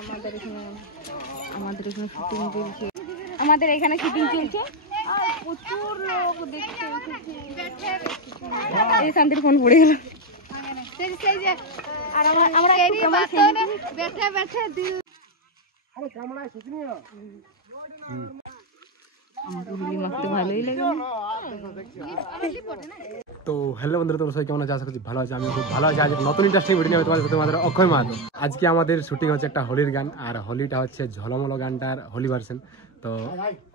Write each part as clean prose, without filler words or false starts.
আমাদের এখানে শুটিং চলছে, আমাদের এখানে শুটিং চলছে আর প্রচুর লোক দেখতে এসেছে। এই শান্তির ফোন পড়ে গেল। আর আমরা बैठे बैठे दिल ভালোই লাগে। তো হ্যালো বন্ধুরা, তোমরা সবাই কেমন আছে? আশা করছি ভালো আছে। আমি খুব ভালো আছি। আজ নতুন ইন্টারেস্টিং ভিডিও নিয়ে তোমাদের অক্ষয় মাহাতো। আজকে আমাদের শুটিং হচ্ছে একটা হোলির গান, আর হোলিটা হচ্ছে ঝলমলো গানটার হোলি ভার্সন। তো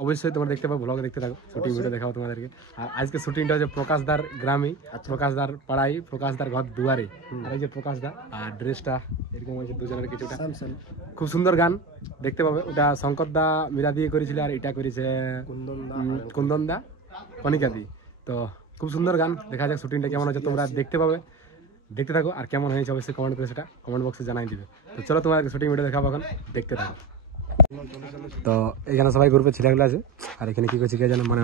অবশ্যই তোমরা দেখতে পাবো, ব্লগে দেখতে থাকো, শুটিং ভিডিও দেখাবো তোমাদেরকে। আর আজকে শুটিংটা হচ্ছে প্রকাশদার গ্রামে, প্রকাশদার পাড়াই, প্রকাশদার ঘর দুয়ারে। আর এই যে প্রকাশদা, আর ড্রেসটা এরকম হয়েছে দুজনের কিছুটা। খুব সুন্দর গান দেখতে পাবে। ওটা শঙ্করদা মীরা দিয়ে করেছিল, আর এটা করেছে কুন্দনদা কণিকা দি। তো খুব সুন্দর গান, দেখা যাক শুটিংটা কেমন হচ্ছে, তোমরা দেখতে পাবে। দেখতে থাকো, আর কেমন হয়েছে অবশ্যই কমেন্ট করে সেটা কমেন্ট বক্সে জানাই দিবে। তো চলো তোমাদেরকে শুটিং ভিডিও দেখাবো, এখন দেখতে থাকো। তো এখানে সবাই গ্রুপে ছেলেগুলো আছে, আর এখানে কি করছে কে জানে, মানে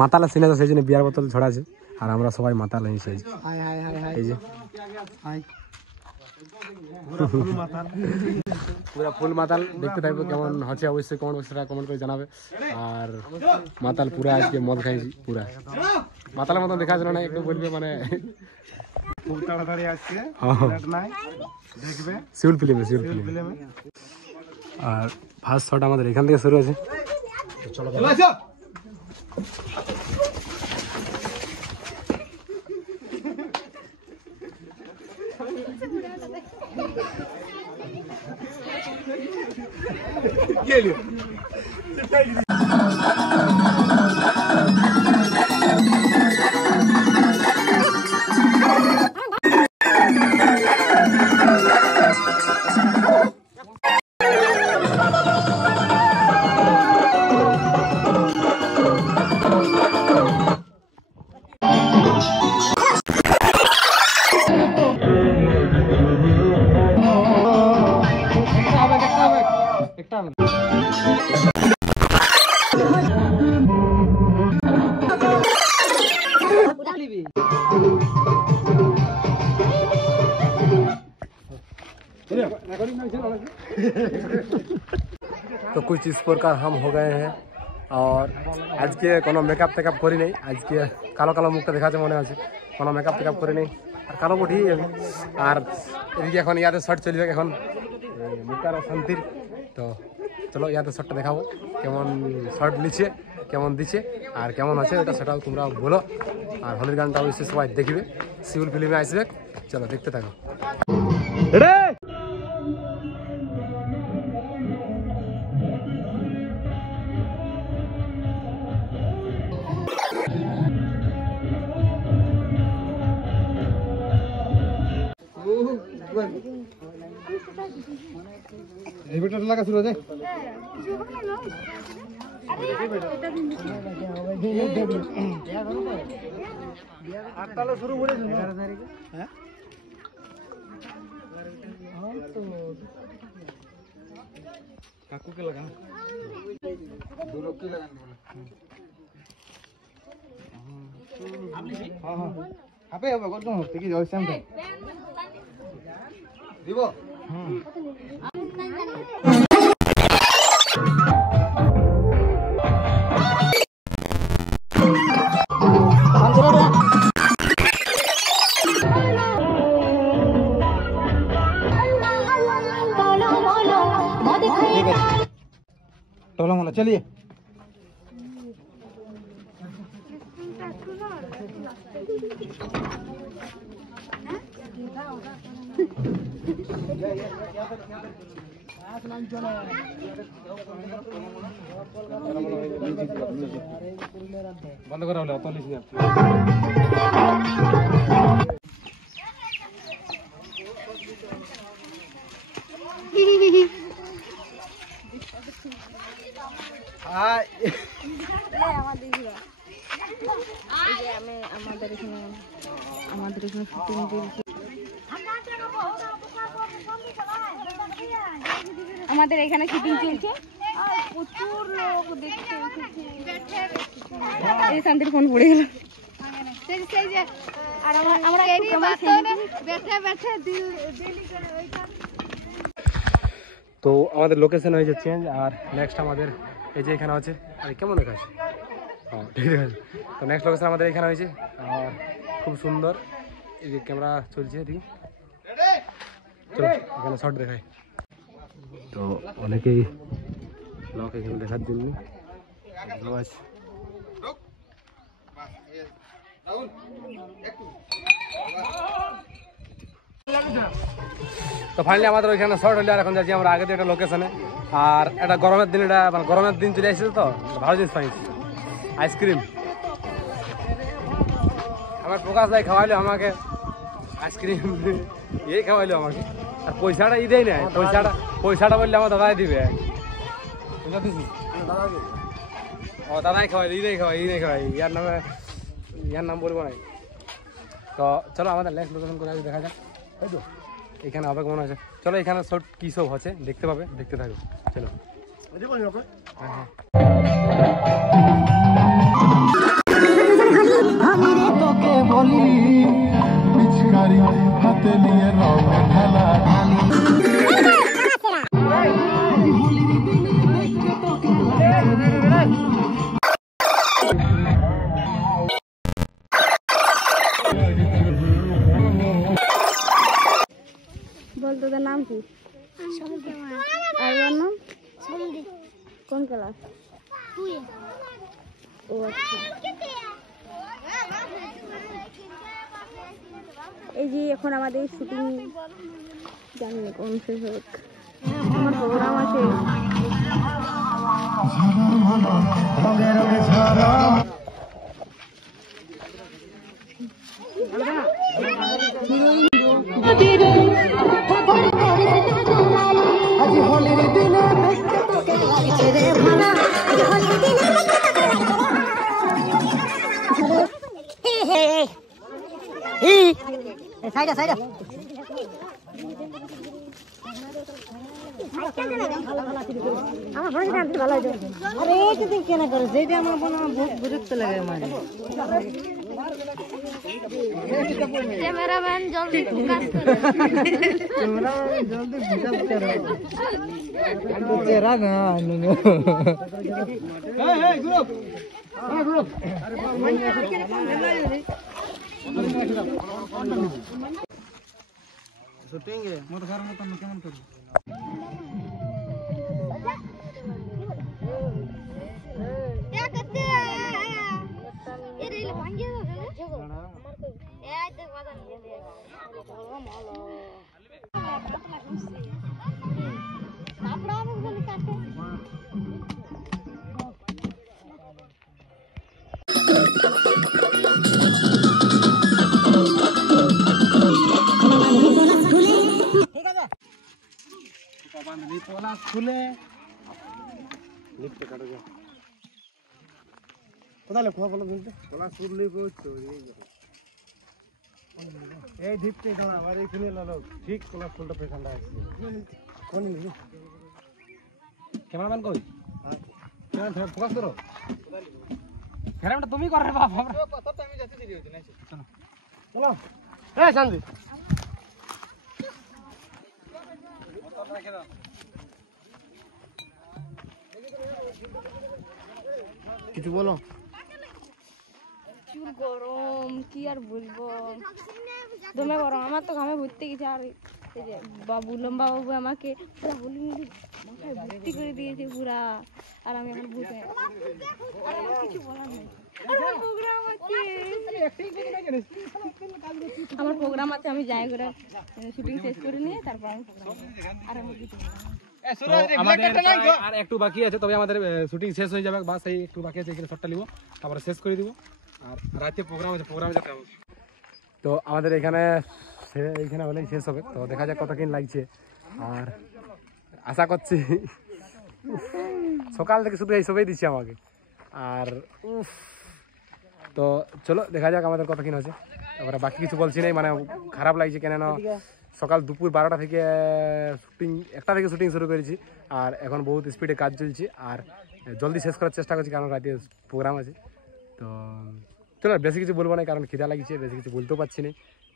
মাতালা সিনে, সেই জন্য বিয়ার বোতল ছড়া আছে, আর আমরা সবাই মাতাল হয়েছি। এই যে পুরা ফুল মাতাল, দেখতে থাকবো কেমন হচ্ছে অবশ্যই কমেন্ট বক্সে কমেন্ট করে জানাবে। আর মাতাল পুরা আজকে মদ খাইছি, পুরা মাতালের মতন দেখা যাবে না, একটু বলবে মানে খুব তাড়াতাড়ি আসছে, দেখবে সিউল ফিল্মে। আর ফার্স্ট শট আমাদের এখান থেকে শুরু আছে। চলো तो कुछ इस प्रकार हम हो गए हैं। और आज के कोनो मेकअप टेकअप करी नहीं, आज के कालो कालो मुखटा देखा मन आज कोनो मेकअप टेकअप करी नहीं, और कालो बठी और एदिके এখন ইয়াতে শর্ট চলবে এখন মুক্তার শান্তির। তো চলো ইয়াতে শর্টটা দেখাবো, কেমন শর্ট নিচ্ছে, কেমন দিচ্ছে, আর কেমন আছে ওটা সেটাও তোমরা বলো। আর হোলির গানটা অবশ্যই সবাই দেখবে, সিউল ফিল্মে আসবে। চলো দেখতে থাকো। লাগা শুরু হয়ে যায়। শুরু করে কাকুকে লাগান, দু লোককে লাগান। আপে হবে কত হচ্ছে কি ওই সামনে দিব। टोला मोला चलिए। बंद करा तो আমাদের এখানে শুটিং চলছে, আমাদের এখানে শুটিং চলছে আর প্রচুর লোক দেখতে এসেছে। এই শান্তির ফোন পড়ে গেল। আর আমরা बैठे बैठे दिल डेली करे। তো আমাদের লোকেশন হয়েছে চেঞ্জ, আর নেক্সট আমাদের এই যে এখানে আছে, আর কেমন দেখা আছে, হ্যাঁ ঠিক আছে। তো নেক্সট লোকেশন আমাদের এখানে হয়েছে, আর খুব সুন্দর এই যে ক্যামেরা চলছে এদিকে, চলো এখানে শর্ট দেখায়। তো অনেকেই লোক এখানে দেখার জন্য আছে। তো ফাইনালি আমাদের ওইখানে শর্ট হলে, আর এখন যাচ্ছি আমরা আগে দিয়ে একটা লোকেশনে। আর এটা গরমের দিন, এটা মানে গরমের দিন চলে আসছে, তো ভালো জিনিস পাইছি আইসক্রিম। আমার প্রকাশ ভাই খাওয়াইলো আমাকে আইসক্রিম, এই খাওয়াইলো আমাকে, আর পয়সাটা ই দেয় না, পয়সাটা বললে আমার দাদাই দিবে। ও দাদাই খাওয়াইলো, ই নেই খাওয়াই, ইয়ার নাম বলবো না। তো চলো আমাদের নেক্সট লোকেশন করে দেখা যাক, তাই তো এখানে হবে মনে হচ্ছে। চলো এখানে শর্ট কী সব হচ্ছে দেখতে পাবে, দেখতে থাকো চলো। হ্যাঁ তোকে বলি পিচকারি হাতে নিয়ে রং ঢালা বল তোদের নাম কি? আর ওর নাম কোন ক্লাস? ও আচ্ছা। এই যে এখন আমাদের শুটিং, জানি না কোন শেষ হোক, আমার প্রোগ্রাম আছে। ক্যামেরাম্যান জলদি ফোকাস খুলে কোথায় খোলা খোলা বলতে খোলা শুনলেই পড়ছো এই ঢিপতে দাঁড়া আর এই খুলে লোক ঠিক খোলা ফুলটা পেছনটা আসছে কোন ক্যামেরাম্যান কই? ফোকাস করো, ক্যামেরাটা তুমি করে বাবা। আমি যাচ্ছি দেরি হচ্ছে না, চলো এই শান্তি কিছু বলো। প্রচুর গরম, কি আর বলবো, দমে গরম, আমার তো ঘামে ভর্তি গেছে। আর এই যে বাবু, লম্বা বাবু আমাকে পুরো হলি মিলি মাথায় ভর্তি করে দিয়েছে পুরা, আর আমি এখন ভূতে, আর আমার কিছু বলার নেই। আমার প্রোগ্রাম আছে, আমি যাই করে শুটিং শেষ করে নিয়ে তারপর আমি প্রোগ্রাম, আর আমার কিছু বলার নেই। আর একটু বাকি আছে, তবে আমাদের শুটিং শেষ হয়ে যাবে, বাস এই একটু বাকি আছে, এখানে শটটা নিব তারপরে শেষ করে দিব। আর রাতে প্রোগ্রাম আছে, প্রোগ্রামে যেতে হবে। তো আমাদের এখানে এইখানে হলেই শেষ হবে, তো দেখা যাক কতক্ষণ লাগছে। আর আশা করছি সকাল থেকে শুধু এইসবই দিচ্ছে আমাকে। আর তো চলো দেখা যাক আমাদের কতক্ষণ হচ্ছে, তারপরে বাকি কিছু বলছি নাই, মানে খারাপ লাগছে কেন সকাল দুপুর 12টা থেকে শুটিং, 1টা থেকে শুটিং শুরু করেছি, আর এখন বহুত স্পিডে কাজ চলছে, আর জলদি শেষ করার চেষ্টা করছি কারণ রাতে প্রোগ্রাম আছে। তো চলো বেশি কিছু বলবো না, কারণ খিদা লাগছে, বেশি কিছু বলতেও পারছি না।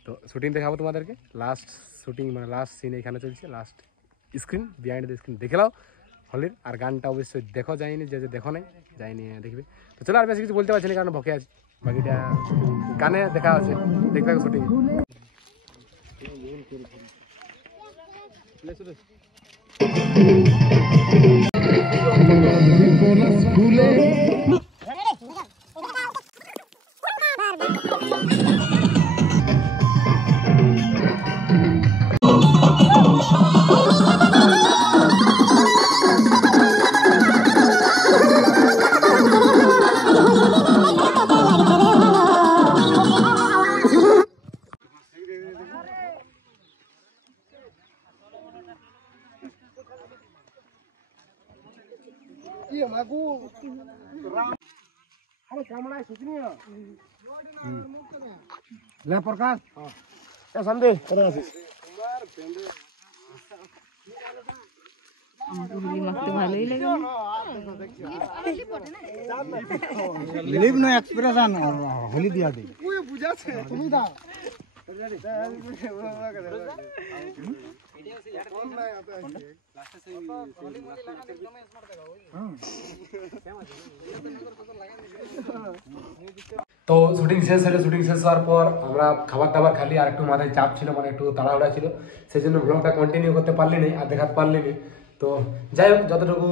তো শুটিং দেখাবো তোমাদেরকে, লাস্ট শুটিং মানে লাস্ট সিন এখানে চলছে, last screen, behind the screen দেখে নাও হলির। আর গানটা অবশ্যই দেখো, যায়নি যে দেখো নাই, যায়নি দেখবে। তো চলো আর বেশি কিছু বলতে পারছি না কারণ ভকে আছে, বাকিটা গানে দেখা আছে, দেখবে শুটিং। ले प्रकाश ए संदे करा আছে হোলি মাখতে ভালোই লাগে। লিভ নো এক্সপ্রেশন হোলি দিয়া দে ওই বুঝাছে তুমি দাও তো শুটিং শেষ হলো, শুটিং শেষ হওয়ার পর আমরা খাবার দাবার খালি, আর একটু মাথায় চাপ ছিল, মানে একটু তাড়াহুড়া ছিল, সেই জন্য ব্লগটা কন্টিনিউ করতে পারলি না আর দেখাতে পারলি না। তো যাই হোক, যতটুকু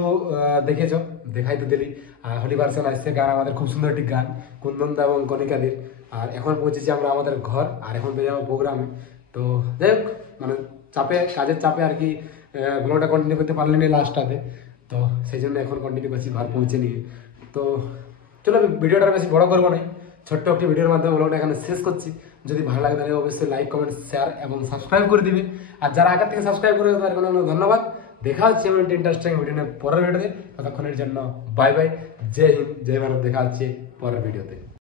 দেখেছো দেখাই তো দিলি। আর হোলি ভার্সন আসছে গান, আমাদের খুব সুন্দর একটি গান কুন্দনদা এবং কণিকাদের। আর এখন পৌঁছেছি আমরা আমাদের ঘর, আর এখন পেয়ে যাবো প্রোগ্রামে। তো যাই হোক, মানে চাপে, কাজের চাপে আর কি ব্লগটা কন্টিনিউ করতে পারলি না লাস্টটাতে, তো সেই জন্য এখন কন্টিনিউ করছি ঘর পৌঁছে নিয়ে। তো চলো ভিডিওটা বেশি বড় করবো না, ছোট্ট একটি ভিডিওর মাধ্যমে ব্লগটা এখানে শেষ করছি। যদি ভালো লাগে তাহলে অবশ্যই লাইক, কমেন্ট, শেয়ার এবং সাবস্ক্রাইব করে দিবে। আর যারা আগে থেকে সাবস্ক্রাইব করে তাদের কোনো ধন্যবাদ। দেখা হচ্ছে এমন একটা ইন্টারেস্টিং ভিডিও নিয়ে পরের ভিডিওতে। ততক্ষণের জন্য বাই বাই, জয় হিন্দ, জয় ভারত। দেখা হচ্ছে পরের ভিডিওতে।